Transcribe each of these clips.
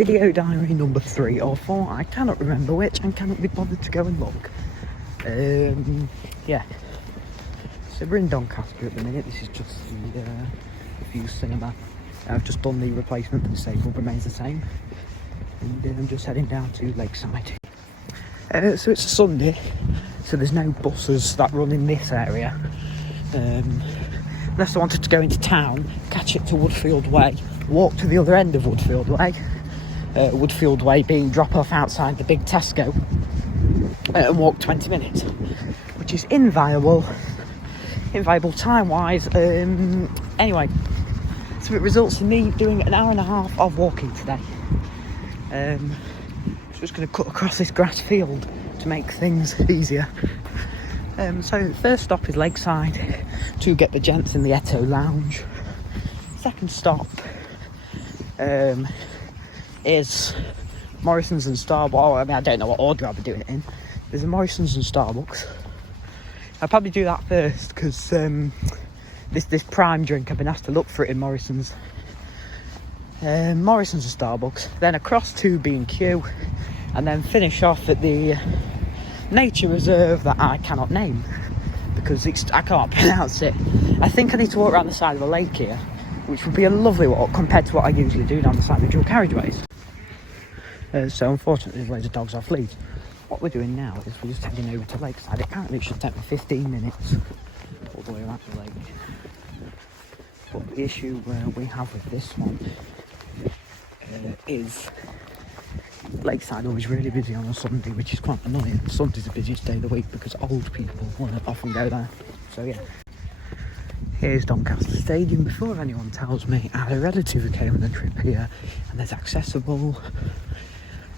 Video diary number 3 or 4, I cannot remember which, and cannot be bothered to go and look. Yeah. So we're in Doncaster at the minute. This is just the Fuse cinema. I've just done the replacement for the stable, remains the same. And I'm just heading down to Lakeside. So it's a Sunday, so there's no buses that run in this area. Unless I wanted to go into town, catch it to Woodfield Way, walk to the other end of Woodfield Way. Woodfield Way being drop off outside the big Tesco, and walk 20 minutes, which is inviable time-wise. Anyway, so it results in me doing an hour and a half of walking today. Just going to cut across this grass field to make things easier. So the first stop is Lakeside to get the gents in the Eto Lounge. Second stop is Morrison's and Starbucks. Well, I mean, I don't know what order I'll be doing it in. There's a Morrison's and Starbucks. I'll probably do that first because this prime drink, I've been asked to look for it in Morrison's. Morrison's and Starbucks. Then across to B&Q, and then finish off at the nature reserve that I cannot name because I can't pronounce it. I think I need to walk around the side of a lake here, which would be a lovely walk compared to what I usually do down the side of the dual carriageways. So unfortunately there's loads of dogs off lead. What we're doing now is we're just heading over to Lakeside. Apparently it should take me 15 minutes all the way around the lake. But the issue we have with this one is Lakeside always really busy on a Sunday, which is quite annoying. Sunday's the busiest day of the week because old people want to often go there. So yeah. Here's Doncaster Stadium. Before anyone tells me, I had a relative who came on a trip here, and it's accessible.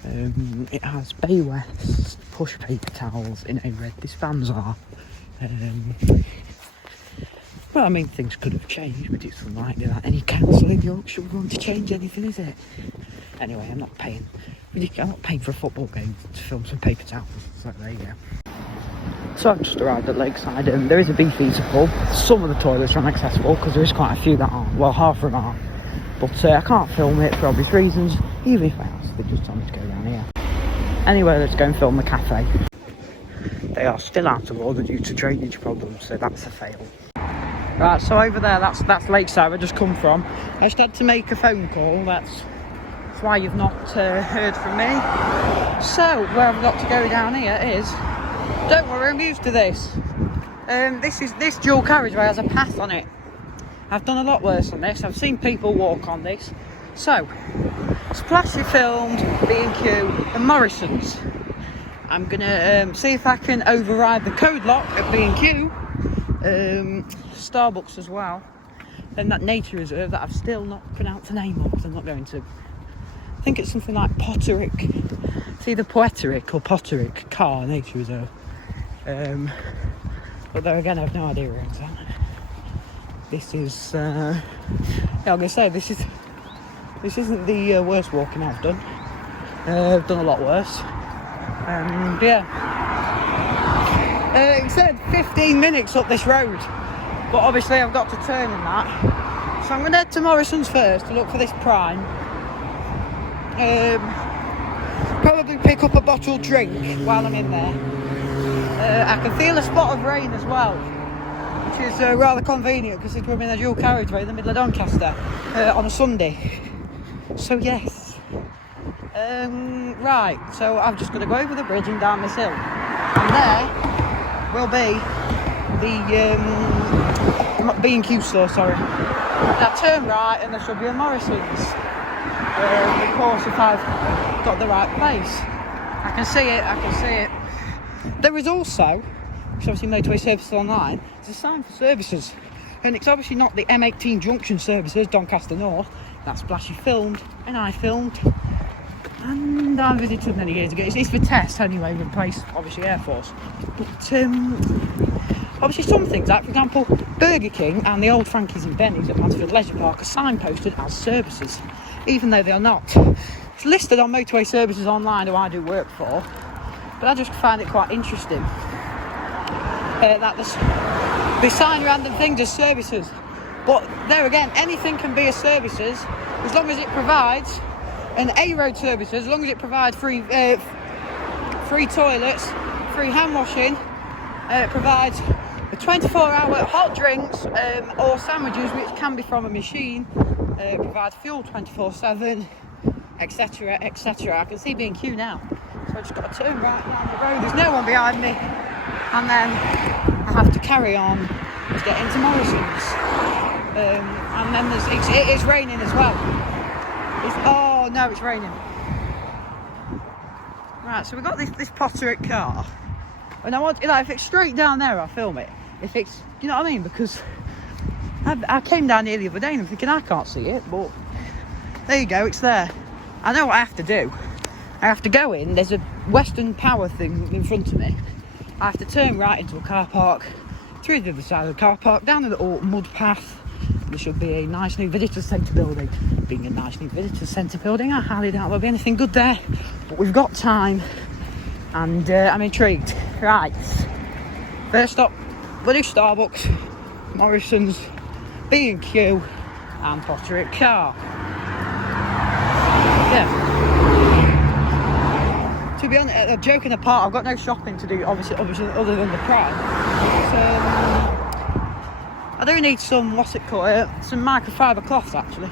It has Bay West push paper towels in a red dispenser. Well, I mean, things could have changed, but it's unlikely that any council in Yorkshire would want to change anything, is it? Anyway, I'm not paying for a football game to film some paper towels, so there you go. So I've just arrived at Lakeside, and there is a beef-eater pub. Some of the toilets are inaccessible because there is quite a few that aren't. Well, half of them are. But I can't film it for obvious reasons. Even if I asked, they just told me to go down here. Anyway, let's go and film the cafe. They are still out of order due to drainage problems, so that's a fail. Right, so over there, that's Lakeside where I just come from. I just had to make a phone call. That's why you've not heard from me. So where I've got to go down here is, don't worry, I'm used to this. This dual carriageway has a path on it. I've done a lot worse on this. I've seen people walk on this. So, Splashy filmed B&Q and Morrison's. I'm gonna see if I can override the code lock at B&Q, Starbucks as well. Then that nature reserve that I've still not pronounced the name of, because I'm not going to. I think it's something like Potterick. It's either Poeterick or Potterick Car Nature Reserve. But there again, I have no idea where it's at. This is, yeah, I'm gonna say this isn't the worst walking I've done. I've done a lot worse. Yeah. It said 15 minutes up this road, but obviously I've got to turn in that. So I'm gonna head to Morrison's first to look for this prime. Probably pick up a bottled drink while I'm in there. I can feel a spot of rain as well, which is rather convenient because it's in a dual carriageway in the middle of Doncaster on a Sunday. So yes. Right, so I've just got to go over the bridge and down this hill. And there will be the B&Q store, sorry. Now turn right and there should be a Morrison's. Of course, if I've got the right place. I can see it. There is also, which obviously motorway services online, there's a sign for services. And it's obviously not the M18 junction services, Doncaster North. That's Splashy filmed, and I filmed. And I visited many years ago. It's for tests anyway, replaced obviously Air Force. But obviously some things, like for example, Burger King and the old Frankie's and Benny's at Mansfield Leisure Park are signposted as services, even though they are not. It's listed on motorway services online, who I do work for, but I just find it quite interesting that they sign random things as services. But there again, anything can be a services as long as it provides an A road services, as long as it provides free toilets, free hand washing. It provides a 24-hour hot drinks or sandwiches, which can be from a machine. It provides fuel 24/7, etc, etc. I can see B&Q now, so I just got to turn right down the road. There's no one behind me, and then I have to carry on to get into Morrison's. And then it is raining as well. Oh no, it's raining. Right, so we've got this Potterick car, and I want, if it's straight down there, I'll film it. If it's, you know what I mean? Because I came down here the other day and I'm thinking I can't see it, but there you go, it's there. I know what I have to do. I have to go in. There's a Western Power thing in front of me. I have to turn right into a car park, through the other side of the car park, down the little mud path. There should be a nice new visitor centre building. Being a nice new visitor centre building, I highly doubt there'll be anything good there. But we've got time, and I'm intrigued. Right, first stop, bloody Starbucks, Morrison's, B&Q, and Potterick car. Yeah. To be honest, joking apart, I've got no shopping to do, obviously other than the Prime. I do need some, some microfiber cloths actually,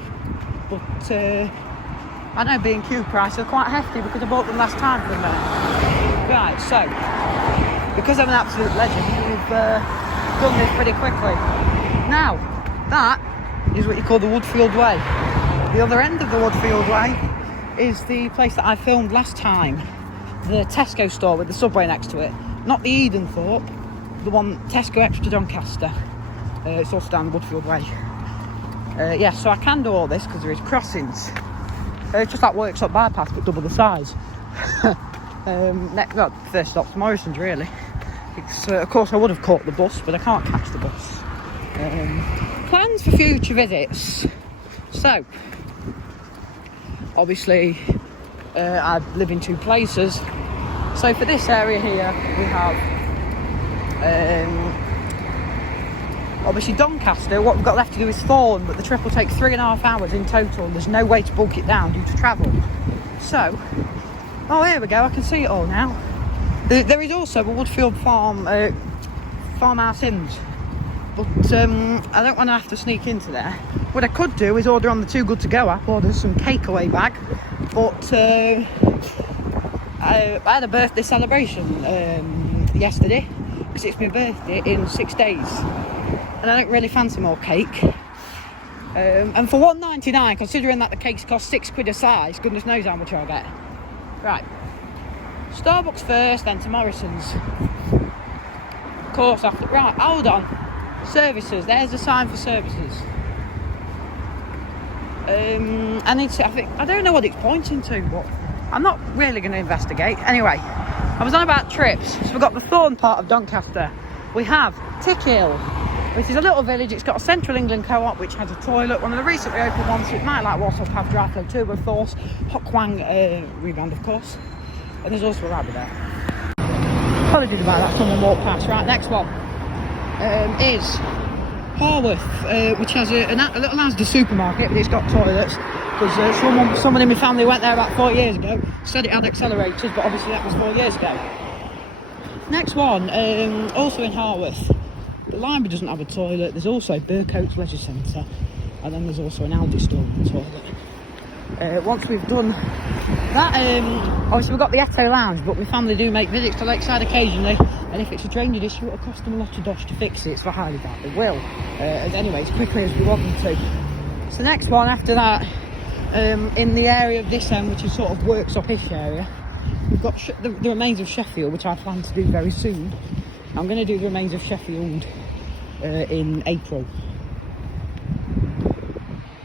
but I know B&Q prices are quite hefty because I bought them last time from there. Right, so, because I'm an absolute legend, we've done this pretty quickly. Now, that is what you call the Woodfield Way. The other end of the Woodfield Way is the place that I filmed last time, the Tesco store with the Subway next to it. Not the Edenthorpe, the one Tesco Extra Doncaster. It's also down the Woodfield Way. Yeah, so I can do all this because there is crossings. It's just like Worksop bypass but double the size. First stop's Morrison's really. It's, of course I would have caught the bus, but I can't catch the bus. Plans for future visits. So, obviously I live in two places. So for this area here we have obviously Doncaster. What we've got left to do is Thorn, but the trip will take 3.5 hours in total and there's no way to bulk it down due to travel. So, oh here we go, I can see it all now. There is also a Woodfield farmhouse inns, but I don't want to have to sneak into there. What I could do is order on the Too Good To Go app, order some takeaway bag, but I had a birthday celebration yesterday, because it's my birthday in 6 days, and I don't really fancy more cake. And for £1.99, considering that the cakes cost £6 a size, goodness knows how much I'll get. Right, Starbucks first, then to Morrison's. Of course after, right, hold on. Services, there's a sign for services. I don't know what it's pointing to, but I'm not really going to investigate. Anyway, I was on about trips. So we've got the Thorn part of Doncaster. We have Tickhill, which is a little village. It's got a Central England co-op which has a toilet, one of the recently opened ones, so it might like Walsall have dry flow turbo force, Hot Kwang rebound of course, and there's also a rabbit there. Apologies about that, someone walked past. Right, next one is Haworth, which has a little Asda supermarket, but it's got toilets, because someone in my family went there about 4 years ago, said it had accelerators, but obviously that was 4 years ago. Next one, also in Haworth. The library doesn't have a toilet. There's also Burcoats Leisure Centre, and then there's also an Aldi store with a toilet. Once we've done that, obviously we've got the Eto Lounge, but my family do make visits to Lakeside occasionally, and if it's a drainage issue it'll cost them a lot of dosh to fix it, so I highly doubt they will. Anyway, as quickly as we want them to. So next one after that, in the area of this end, which is sort of Worksop-ish area, we've got the remains of Sheffield, which I plan to do very soon. I'm going to do the remains of Sheffield in April.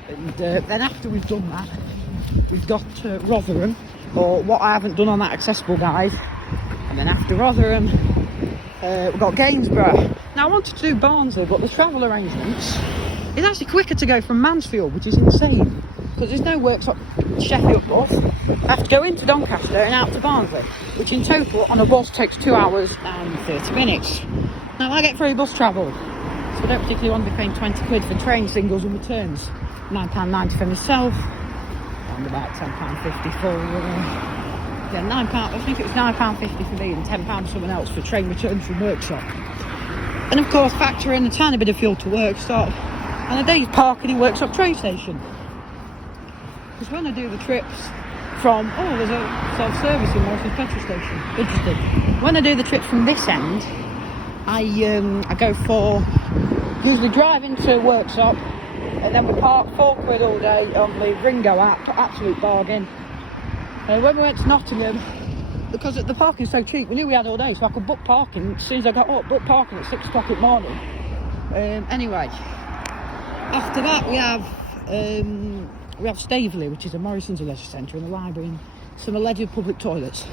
And then after we've done that, we've got Rotherham, or what I haven't done on that accessible guide. And then after Rotherham, we've got Gainsborough. Now I wanted to do Barnsley, but the travel arrangements, it's actually quicker to go from Mansfield, which is insane, because there's no Worksop Sheffield bus. I have to go into Doncaster and out to Barnsley, which in total on a bus takes 2 hours and 30 minutes. Now I get free bus travel, so I don't particularly want to be paying £20 for train singles and returns. £9.90 for myself, around about £10.50 for, yeah, £9, I think it was £9.50 for me and £10 for someone else for train return from workshop. And of course factor in a tiny bit of fuel to workshop and a day's parking in workshop train station. Because when I do the trips from, there's a self-service in Morrison's petrol station, interesting. When I do the trips from this end, I go for usually drive into workshop and then we park £4 all day on the Ringo app, absolute bargain. When we went to Nottingham, because the parking's so cheap, we knew we had all day, so I could book parking as soon as I got up, book parking at 6 o'clock in the morning. Anyway, after that we have Staveley, which is a Morrison's leisure centre and a library and some alleged public toilets.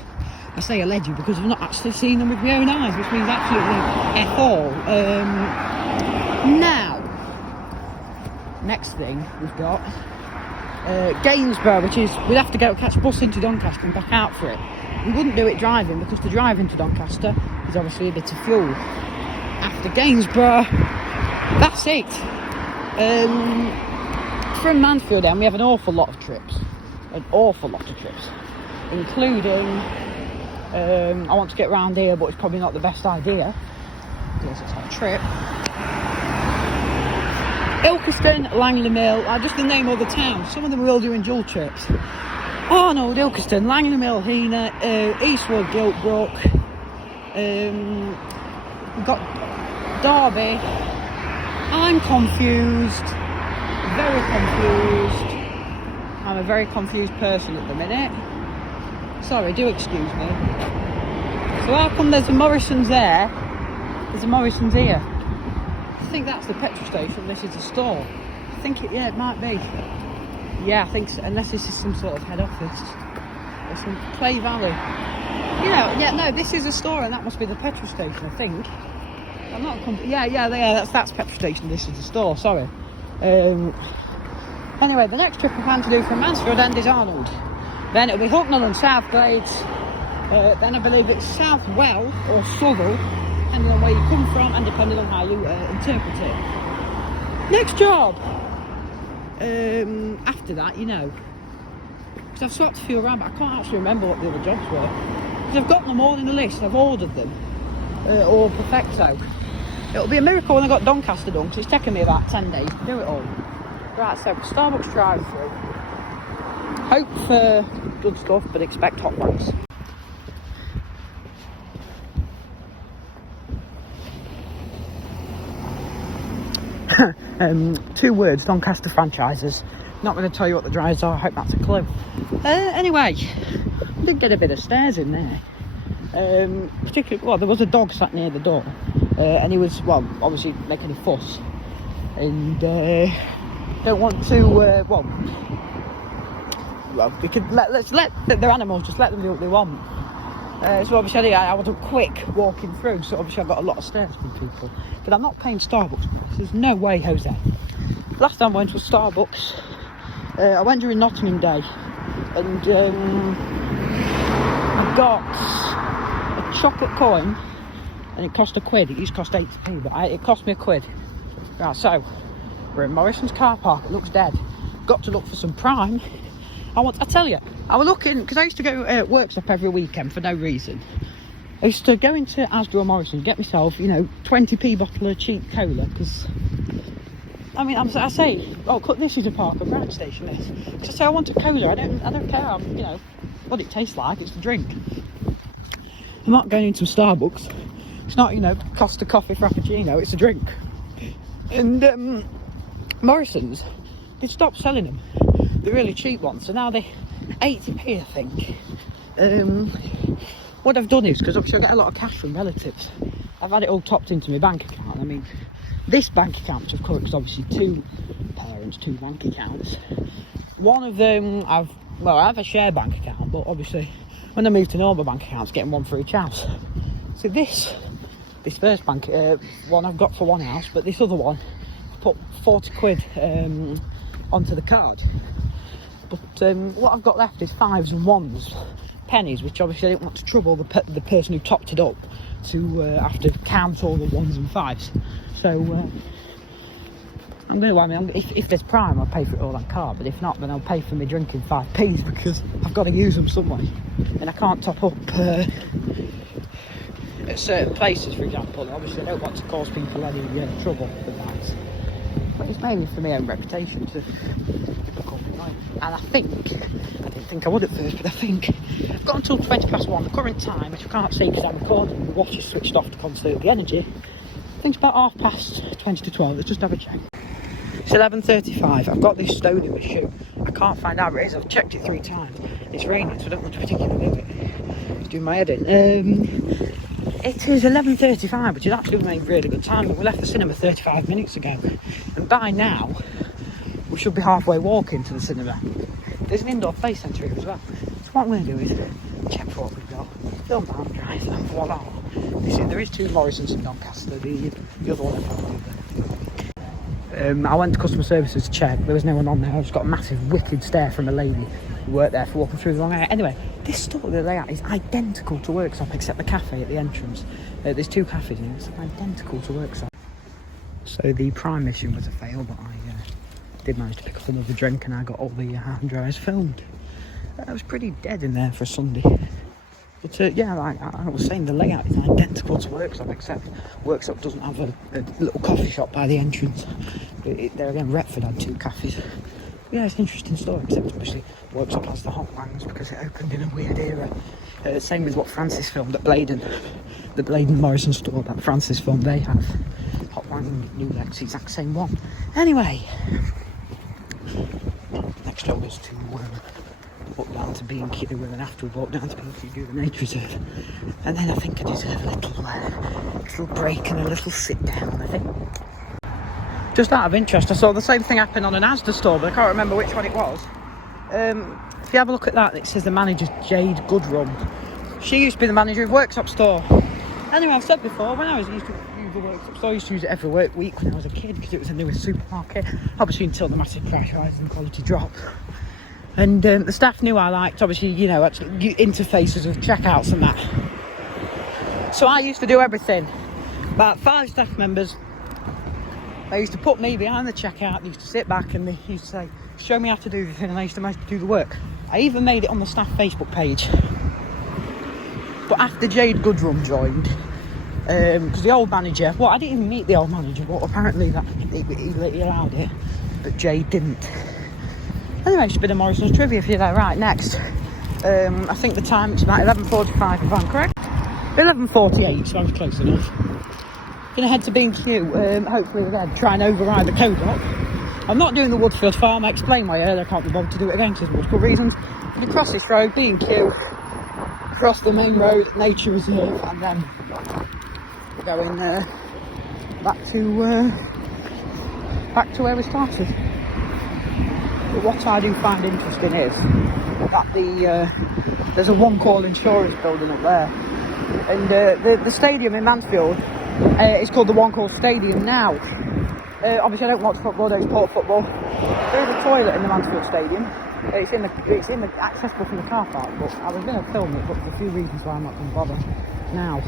I say alleged because I've not actually seen them with my own eyes, which means absolutely F all. Now, next thing we've got Gainsborough, which is, we'd have to go catch a bus into Doncaster and back out for it. We wouldn't do it driving because the drive into Doncaster is obviously a bit of fuel. After Gainsborough, that's it. From Mansfield then we have an awful lot of trips, including I want to get round here, but it's probably not the best idea because it's a trip. Ilkeston, Langley Mill, just to name all the towns. Some of them we're all doing dual trips. Arnold, Ilkeston, Langley Mill, Heanor, Eastwood, Giltbrook, we've got Derby. I'm confused, very confused. I'm a very confused person at the minute. Sorry, do excuse me. So how come there's a Morrison's there, there's a Morrison's here? I think that's the petrol station, this is a store. I think it might be. Yeah, I think so, unless this is some sort of head office. Or some Clay Valley. This is a store and that must be the petrol station, I think. I'm not that's petrol station, this is the store, sorry. Anyway, the next trip I plan to do from Mansfield End is Arnold. Then it'll be Hucknall and South Glades. Then I believe it's Southwell or Southwell, depending on where you come from and depending on how you interpret it. Next job. After that, because I've swapped a few around, but I can't actually remember what the other jobs were. Because I've got them all in the list, I've ordered them, or perfecto. It'll be a miracle when I got Doncaster done, because it's taken me about 10 days to do it all. Right, so Starbucks drive-through. Hope for good stuff, but expect hot ones. 2 words, Doncaster franchises. Not going to tell you what the drives are, I hope that's a clue. Anyway, I did get a bit of stares in there. Particularly, there was a dog sat near the door, and he was, obviously making a fuss. And don't want to, we could let's let their animals, just let them do what they want. So obviously I wasn't quick walking through, so obviously I got a lot of stares from people. But I'm not paying Starbucks price, there's no way, Jose. Last time I went to Starbucks, I went during Nottingham Day, and I got a chocolate coin, and it cost £1. It used to cost 80p, but it cost me £1. Right, so we're in Morrison's car park, it looks dead. Got to look for some Prime. I tell you, I was looking, because I used to go workshop every weekend for no reason. I used to go into Asda or Morrison's, get myself, 20p bottle of cheap cola, because, I say, this is a Parker Brand station, this. Because I say I want a cola, I don't care, what it tastes like, it's the drink. I'm not going into Starbucks. It's not, Costa Coffee Frappuccino, it's a drink. And Morrison's, they stopped selling them, the really cheap ones, so now they're 80p, I think. What I've done is, because obviously I get a lot of cash from relatives, I've had it all topped into my bank account. This bank account, of course, is obviously 2 parents, 2 bank accounts. One of them, I have a share bank account, but obviously when I move to normal bank accounts, getting one for each house. So this first bank one I've got for one house, but this other one, I put £40 onto the card. But what I've got left is 5s and 1s, pennies, which obviously I didn't want to trouble the person who topped it up to have to count all the 1s and 5s. So I'm going to, I mean, if there's Prime, I'll pay for it all on card, but if not, then I'll pay for me drinking 5p's because I've got to use them some way, and I can't top up at certain places, for example. Obviously, I don't want to cause people any trouble with that, but it's mainly for my own reputation to become annoying. And I didn't think I would at first, but I think I've got until 1:20, the current time, which I can't see because I'm recording, the watch is switched off to conserve the energy. I think it's about 12:20. Let's just have a check. It's 11:35. I've got this stone in my shoe. I can't find out where it is. I've checked it 3 times. It's raining, so I don't want to particularly do it. It's doing my head in. It is 11:35, which is actually made really good time. We left the cinema 35 minutes ago, and by now we should be halfway walking to the cinema. There's an indoor play centre here as well. So what I'm going to do is check for what we've got, film boundaries, and voila. There is 2 Morrisons in Doncaster. The other one I found. I went to customer services to check. There was no one on there. I just got a massive wicked stare from a lady who worked there for walking through the wrong area. Anyway, this store, the layout is identical to Workshop except the cafe at the entrance. There's 2 cafes in it. It's identical to Workshop. So the Prime mission was a fail, but I did manage to pick up another drink and I got all the hand dryers filmed. I was pretty dead in there for a Sunday. But yeah, like I was saying, the layout is identical to Workshop, except Workshop doesn't have a little coffee shop by the entrance. There again, Retford had 2 cafes. Yeah, it's an interesting store, except especially Workshop has the hot wings because it opened in a weird era. Same with what Francis filmed at Bladen. The Bladen Morrison store that Francis filmed, they have hot wing New Lex, exact same one. Anyway, next job is to walk down to B&Q, and then after we walk down to B&Q, do the nature reserve, and then I think I deserve a little break and a little sit down. I think. Just out of interest, I saw the same thing happen on an Asda store, but I can't remember which one it was. If you have a look at that, it says the manager's Jade Goodrum. She used to be the manager of Workshop store. Anyway, I've said before, when I used to use the Workshop store, I used to use it every work week when I was a kid because it was the newest supermarket. Obviously, until the massive price rise and quality drop. And the staff knew I liked, obviously, actually interfaces of checkouts and that. So I used to do everything. About 5 staff members. They used to put me behind the checkout. They used to sit back and they used to say, show me how to do the thing, and I used to manage to do the work. I even made it on the staff Facebook page. But after Jade Goodrum joined, because the old manager, I didn't even meet the old manager, but apparently that he allowed it, but Jade didn't. Anyway, it's been a Morrison's trivia for you there. Right, next. I think the time is about 11:45 if I'm correct. 11:48, so I was close enough. Gonna head to B&Q, hopefully again, try and override the code lock. I'm not doing the Woodfield farm. I explained why earlier I can't be bothered to do it again because there's multiple reasons. I'm gonna cross this road, B&Q, cross the main road, nature reserve, and then going back to where we started. But what I do find interesting is that there's a One Call insurance building up there, and the stadium in Mansfield is called the One Call Stadium now. Obviously, I don't watch football. I don't support football. There is a toilet in the Mansfield Stadium. It's in the accessible from the car park. But I was going to film it, but there's a few reasons why I'm not going to bother now.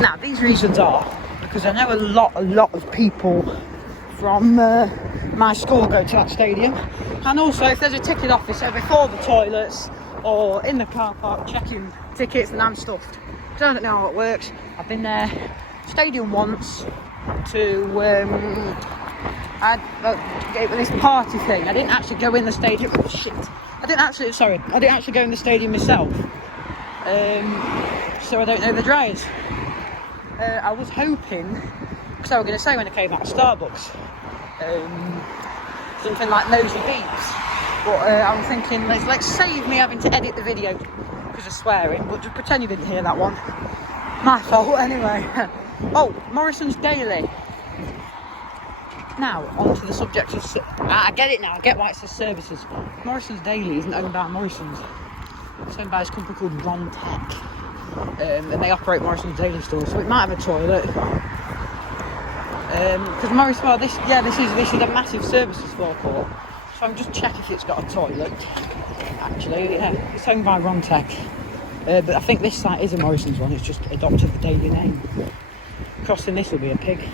Now, these reasons are because I know a lot of people from my school go to that stadium, and also if there's a ticket office there before the toilets or in the car park checking tickets, and I'm stuffed. So I don't know how it works. I've been there stadium once to this party thing. I didn't actually go in the stadium. Oh, shit. I didn't actually go in the stadium myself. So I don't know the dryers. I was hoping, because I was going to say when I came out of Starbucks, something like nosy beeps. But I'm thinking, let's save me having to edit the video because of swearing, but just pretend you didn't hear that one. My fault, anyway. Oh, Morrison's Daily. Now, on to the subject of... I get it now, I get why it says services. Morrison's Daily isn't owned by Morrison's. It's owned by this company called Ron Tech. And they operate Morrison's Daily store, so it might have a toilet. Because Morrison, well, this is a massive services forecourt. So I'm just checking if it's got a toilet. Actually, yeah, it's owned by Ron Tech. But I think this site is a Morrison's one, it's just adopted the Daily name. Crossing this will be a pig.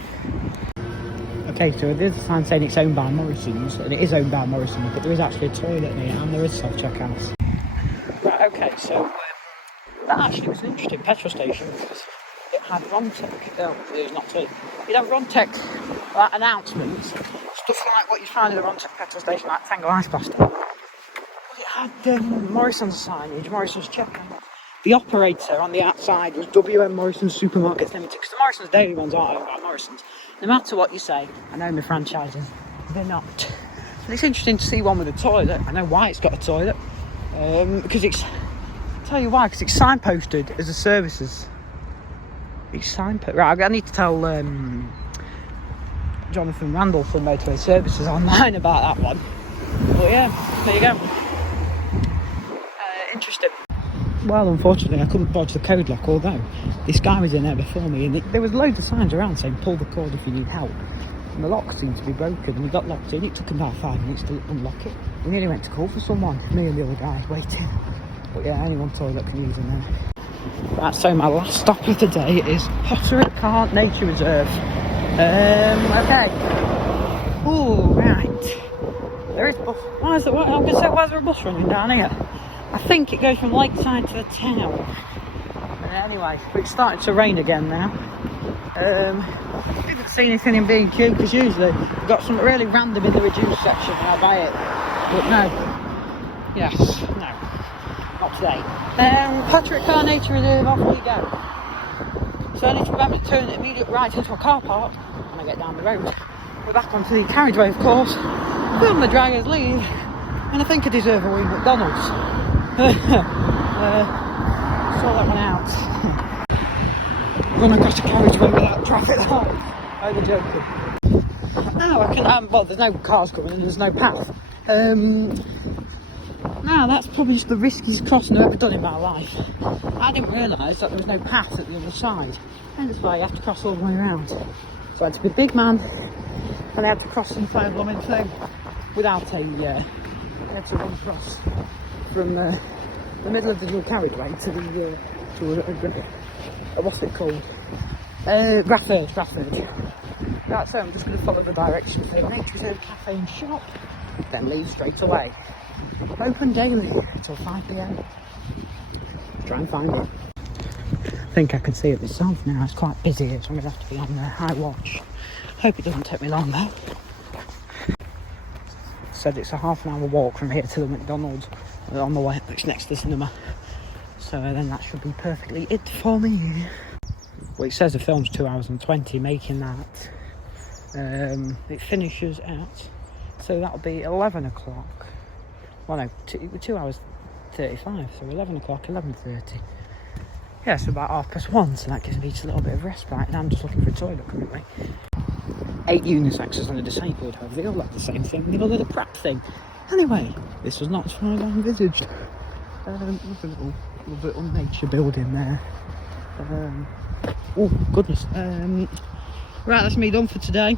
Okay, so there's a sign saying it's owned by Morrison's, and it is owned by Morrison's, but there is actually a toilet near it, and there is self-checkouts. Right, okay, so that actually was an interesting petrol station because it had Rontec, it's not true. It had Rontec announcements, stuff like what you find at a Rontec petrol station, like Tango Ice Plastic. But it had Morrison's signage, Morrison's checkout. The operator on the outside was WM Morrison's Supermarkets Limited, because the Morrison's Daily ones aren't owned by Morrison's. No matter what you say, I know the franchises, they're not. And it's interesting to see one with a toilet. I know why it's got a toilet, because it's, I'll tell you why, because it's signposted as a services. It's signposted. Right, I need to tell Jonathan Randall from Motorway Services online about that one. But yeah, there you go. Interesting. Well, unfortunately, I couldn't dodge the code lock, although this guy was in there before me, and there was loads of signs around saying pull the cord if you need help. And the lock seemed to be broken, and we got locked in. It took him about 5 minutes to unlock it. We nearly went to call for someone, me and the other guy waiting. But yeah, anyone toilet can use in there. Right, so my last stop of the day is Potterick Cart Nature Reserve. Okay. Oh, right. There is bus. Why is there a bus running down here? I think it goes from Lakeside to the town. Anyway, it's starting to rain again now. I didn't see anything in B&Q because usually we've got something really random in the reduced section and I buy it. But no. Yes, no. Not today. Potterick Cart Nature Reserve, off we go. So I need to remember to turn immediate right into a car park when I get down the road. We're back onto the carriageway, of course. Film the drivers leave. And I think I deserve a wee McDonald's. Sort that one out. Run across the carriageway without traffic light. I'm joking. Now I can, well, there's no cars coming and there's no path. Now that's probably just the riskiest crossing I've ever done in my life. I didn't realise that there was no path at the other side. And that's why you have to cross all the way around. So I had to be a big man and I had to cross the entire blooming thing without a, I had to run across from the middle of the dual carriageway to the what's it called? Grafford. Right, so I'm just going to follow the directions. So Nature Reserve Cafe and Shop, then leave straight away. Open daily until 5 PM. Try and find it. I think I can see it myself now. It's quite busy here, so I'm going to have to be on high watch. Hope it doesn't take me long though. Said it's a half-an-hour walk from here to the McDonald's on the way. It's next to the cinema, so then that should be perfectly it for me. Well, it says the film's 2 hours and 20, making that it finishes at, so that'll be 11 o'clock. Well, no, 2 hours 35, so 11 o'clock, 11:30. Yeah, so about 1:30, so that gives me just a little bit of respite. And I'm just looking for a toilet currently. 8 unisexes and a disabled home. They all have the same thing. They all have the crap thing. Anyway, this was not as far as I envisaged. There's a little bit of nature building there. Oh, goodness. Right, that's me done for today.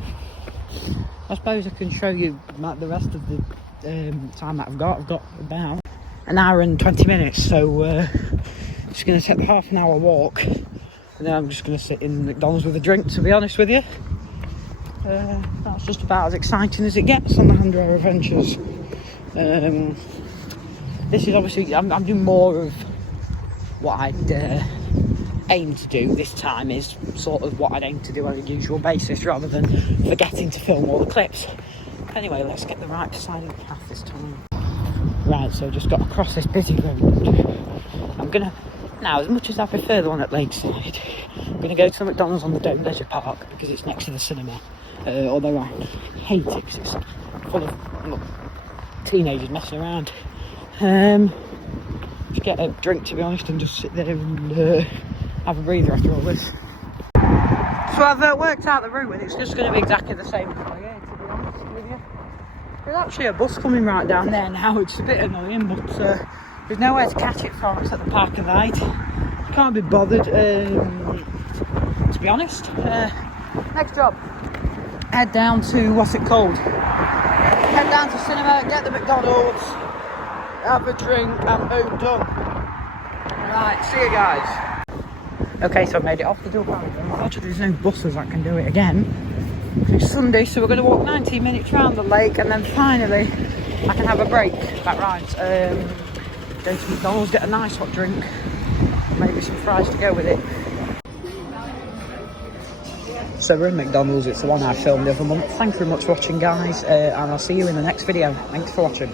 I suppose I can show you the rest of the time that I've got. I've got about an hour and 20 minutes, so just going to take the half-an-hour walk. And then I'm just going to sit in McDonald's with a drink, to be honest with you. That's just about as exciting as it gets on the Handrow Adventures. This is obviously, I'm doing more of what I'd aim to do this time, is sort of what I'd aim to do on a usual basis rather than forgetting to film all the clips. Anyway, let's get the right side of the path this time. Right, so just got across this busy road. I'm gonna, now as much as I prefer the one at Lakeside, I'm gonna go to the McDonald's on the Dome Leisure Park because it's next to the cinema. Although I hate it because it's full of teenagers messing around. Just get a drink, to be honest, and just sit there and have a breather after all this. So I've worked out the route and it's just going to be exactly the same as here, to be honest with you. There's actually a bus coming right down there now, which is a bit annoying, but there's nowhere to catch it from. It's at the park and ride. Can't be bothered, to be honest. Next job. Head down to, what's it called? Head down to cinema, get the McDonald's, have a drink, and boom, done. Right, see you guys. Okay, so I've made it off the dual carriageway. Unfortunately, there's no buses that can do it again. It's Sunday, so we're going to walk 19 minutes around the lake, and then finally I can have a break. That right. Go to McDonald's, get a nice hot drink, maybe some fries to go with it. So we're in McDonald's. It's the one I filmed the other month. Thank you very much for watching, guys, and I'll see you in the next video. Thanks for watching.